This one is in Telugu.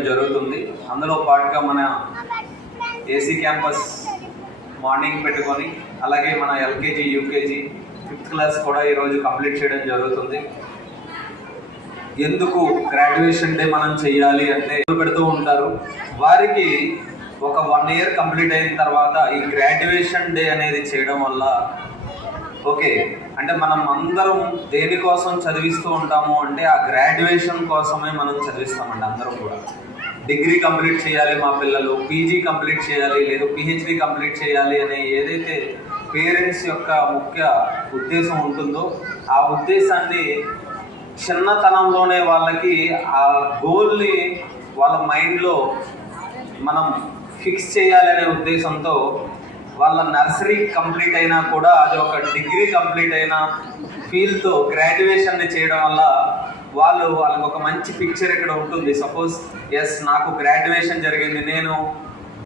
చేయడం జరుగుతుంది. అందులో పాటుగా మన ఏసీ క్యాంపస్ మార్నింగ్ పెట్టుకొని, అలాగే మన ఎల్కేజీ, యూకేజీ, 5th క్లాస్ కూడా ఈరోజు కంప్లీట్ చేయడం జరుగుతుంది. ఎందుకు గ్రాడ్యుయేషన్ డే మనం చెయ్యాలి అంటే, పెడుతూ ఉంటారు. వారికి ఒక 1 year కంప్లీట్ అయిన తర్వాత ఈ గ్రాడ్యుయేషన్ డే అనేది చేయడం వల్ల ఓకే అంటే మనం అందరం దేనికోసం చదివిస్తూ ఉంటాము అంటే ఆ గ్రాడ్యుయేషన్ కోసమే మనం చదివిస్తామండి. అందరం కూడా డిగ్రీ కంప్లీట్ చేయాలి మా పిల్లలు, పీజీ కంప్లీట్ చేయాలి, లేదు పిహెచ్డి కంప్లీట్ చేయాలి అనే ఏదైతే పేరెంట్స్ యొక్క ముఖ్య ఉద్దేశం ఉంటుందో ఆ ఉద్దేశాన్ని చిన్నతనంలోనే వాళ్ళకి ఆ గోల్ని వాళ్ళ మైండ్లో మనం ఫిక్స్ చేయాలనే ఉద్దేశంతో వాళ్ళ నర్సరీ కంప్లీట్ అయినా కూడా అది ఒక డిగ్రీ కంప్లీట్ అయిన ఫీల్తో గ్రాడ్యుయేషన్ని చేయడం వల్ల వాళ్ళకి ఒక మంచి పిక్చర్ ఇక్కడ ఉంటుంది. సపోజ్ ఎస్ నాకు గ్రాడ్యుయేషన్ జరిగింది, నేను